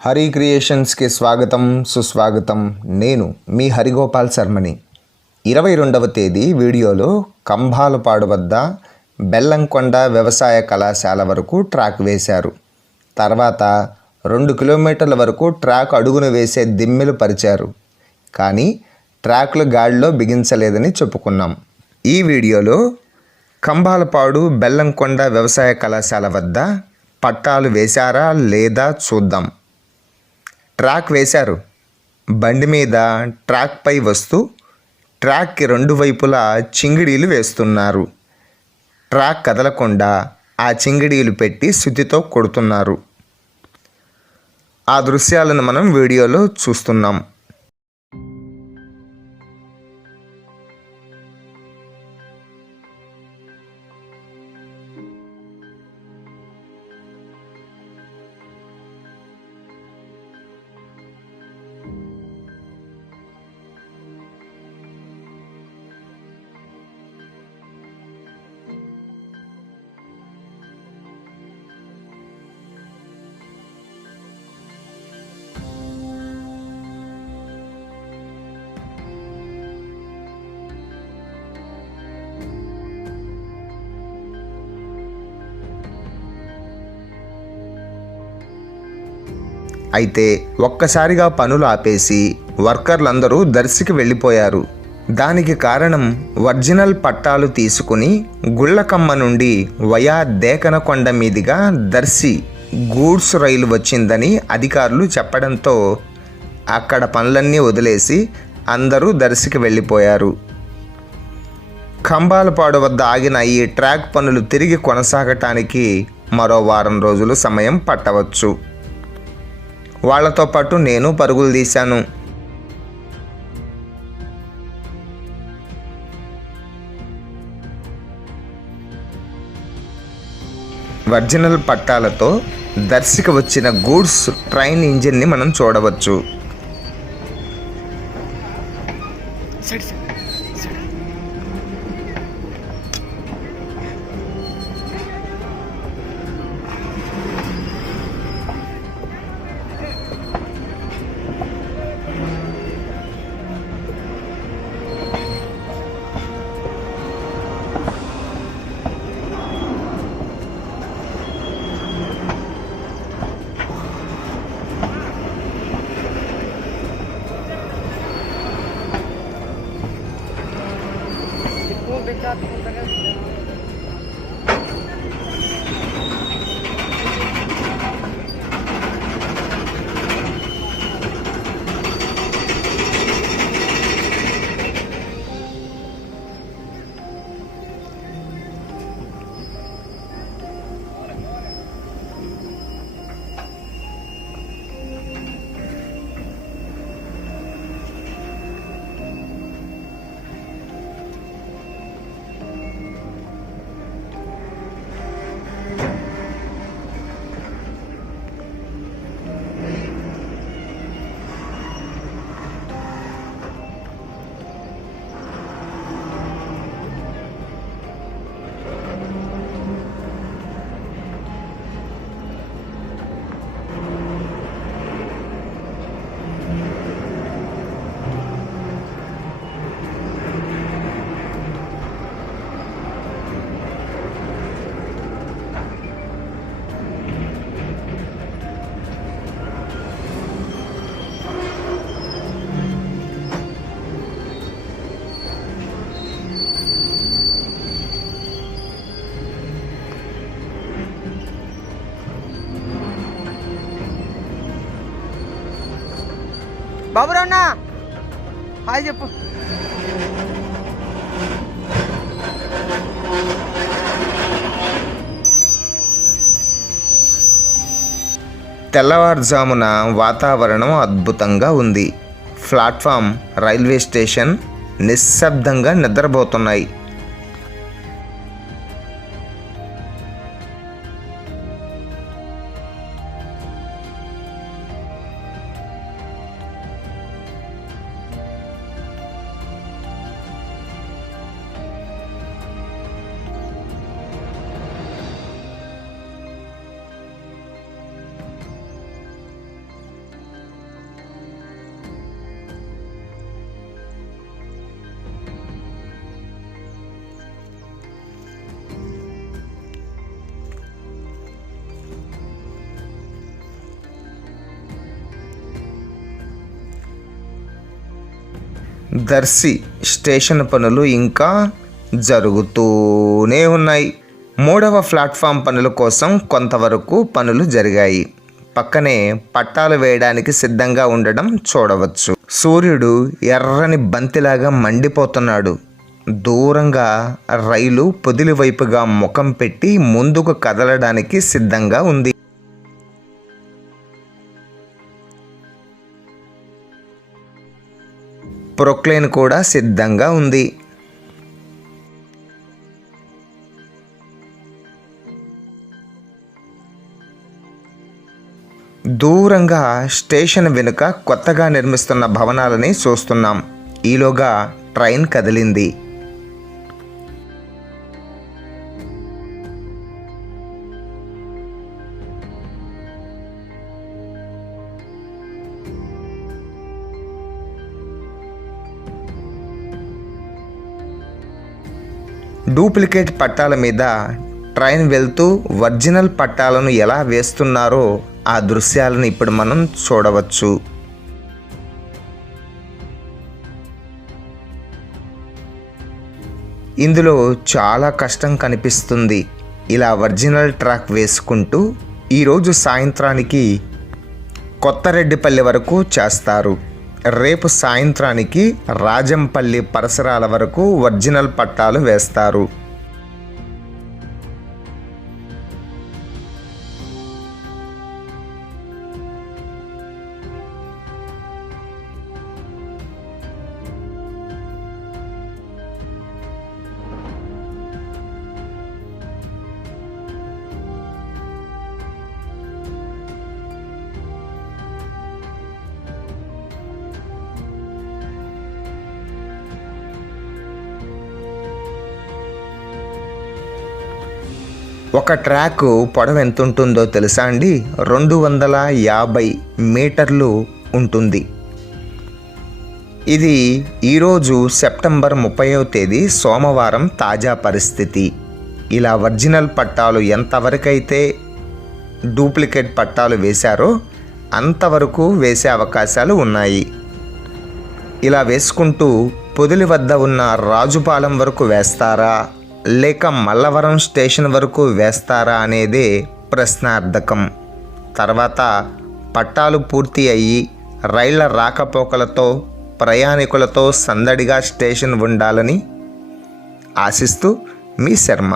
హరి క్రియేషన్స్కి స్వాగతం సుస్వాగతం. నేను మీ హరిగోపాల్ శర్మని. 22వ తేదీ వీడియోలో కంభాలపాడు వద్ద బెల్లంకొండ వ్యవసాయ కళాశాల వరకు ట్రాక్ వేశారు. తర్వాత 2 కిలోమీటర్ల వరకు ట్రాక్ అడుగును వేసే దిమ్మెలు పరిచారు. కానీ ట్రాక్లు గాడిలో బిగించలేదని చెప్పుకున్నాం. ఈ వీడియోలో కంభాలపాడు బెల్లంకొండ వ్యవసాయ కళాశాల వద్ద పట్టాలు వేశారా లేదా చూద్దాం. ట్రాక్ వేశారు. బండి మీద ట్రాక్ పై వస్తూ ట్రాక్కి 2 వైపులా చింగిడీలు వేస్తున్నారు. ట్రాక్ కదలకుండా ఆ చింగిడీలు పెట్టి సుత్తితో కొడుతున్నారు. ఆ దృశ్యాలను మనం వీడియోలో చూస్తున్నాం. అయితే ఒక్కసారిగా పనులు ఆపేసి వర్కర్లందరూ దర్శికి వెళ్ళిపోయారు. దానికి కారణం ఒరిజినల్ పట్టాలు తీసుకుని గుళ్ళకమ్మ నుండి వయా దేకనకొండ మీదుగా దర్శి గూడ్స్ రైలు వచ్చిందని అధికారులు చెప్పడంతో అక్కడ పనులన్నీ వదిలేసి అందరూ దర్శికి వెళ్ళిపోయారు. కంభాలపాడు వద్ద ఆగిన ఈ ట్రాక్ పనులు తిరిగి కొనసాగటానికి మరో వారం రోజులు సమయం పట్టవచ్చు. వాళ్లతో పాటు నేను పరుగులు తీశాను. ఒరిజినల్ పట్టాలతో దర్శికి వచ్చిన గూడ్స్ ట్రైన్ ఇంజిన్ని మనం చూడవచ్చు. బాబురాన్న హాయ్ చెప్పు. తెల్లవారుజామున వాతావరణం అద్భుతంగా ఉంది. ప్లాట్ఫామ్, రైల్వే స్టేషన్ నిశ్శబ్దంగా నిద్రపోతున్నాయి. దర్శి స్టేషన్ పనులు ఇంకా జరుగుతూనే ఉన్నాయి. 3వ ప్లాట్ఫామ్ పనుల కోసం కొంతవరకు పనులు జరిగాయి. పక్కనే పట్టాలు వేయడానికి సిద్ధంగా ఉండడం చూడవచ్చు. సూర్యుడు ఎర్రని బంతిలాగా మండిపోతున్నాడు. దూరంగా రైలు పొదిలి వైపుగా ముఖం పెట్టి ముందుకు కదలడానికి సిద్ధంగా ఉంది. ప్రొక్లేన్ కూడా సిద్ధంగా ఉంది. దూరంగా స్టేషన్ వెనుక కొత్తగా నిర్మిస్తున్న భవనాలని చూస్తున్నాం. ఈలోగా ట్రైన్ కదిలింది. డూప్లికేట్ పట్టాల మీద ట్రైన్ వెళ్తూ ఒరిజినల్ పట్టాలను ఎలా వేస్తున్నారో ఆ దృశ్యాలను ఇప్పుడు మనం చూడవచ్చు. ఇందులో చాలా కష్టం కనిపిస్తుంది. ఇలా ఒరిజినల్ ట్రాక్ వేసుకుంటూ ఈరోజు సాయంత్రానికి కొత్తరెడ్డిపల్లి వరకు చేస్తారు. రేపు సాయంత్రానికి రాజంపల్లి పరిసరాల వరకు ఒరిజినల్ పట్టాలు వేస్తారు. ఒక ట్రాక్ పొడవు ఎంత ఉంటుందో తెలుసా అండి? 250 మీటర్లు ఉంటుంది. ఇది ఈరోజు సెప్టెంబర్ 30వ తేదీ సోమవారం తాజా పరిస్థితి. ఇలా ఒరిజినల్ పట్టాలు ఎంతవరకైతే డూప్లికేట్ పట్టాలు వేశారో అంతవరకు వేసే అవకాశాలు ఉన్నాయి. ఇలా వేసుకుంటూ పొదిలి వద్ద ఉన్న రాజుపాలెం వరకు వేస్తారా లేక మల్లవరం స్టేషన్ వరకు వేస్తారా అనేదే ప్రశ్నార్థకం. తర్వాత పట్టాలు పూర్తి అయ్యి రైళ్ల రాకపోకలతో ప్రయాణికులతో సందడిగా స్టేషన్ ఉండాలని ఆశిస్తూ మీ శర్మ.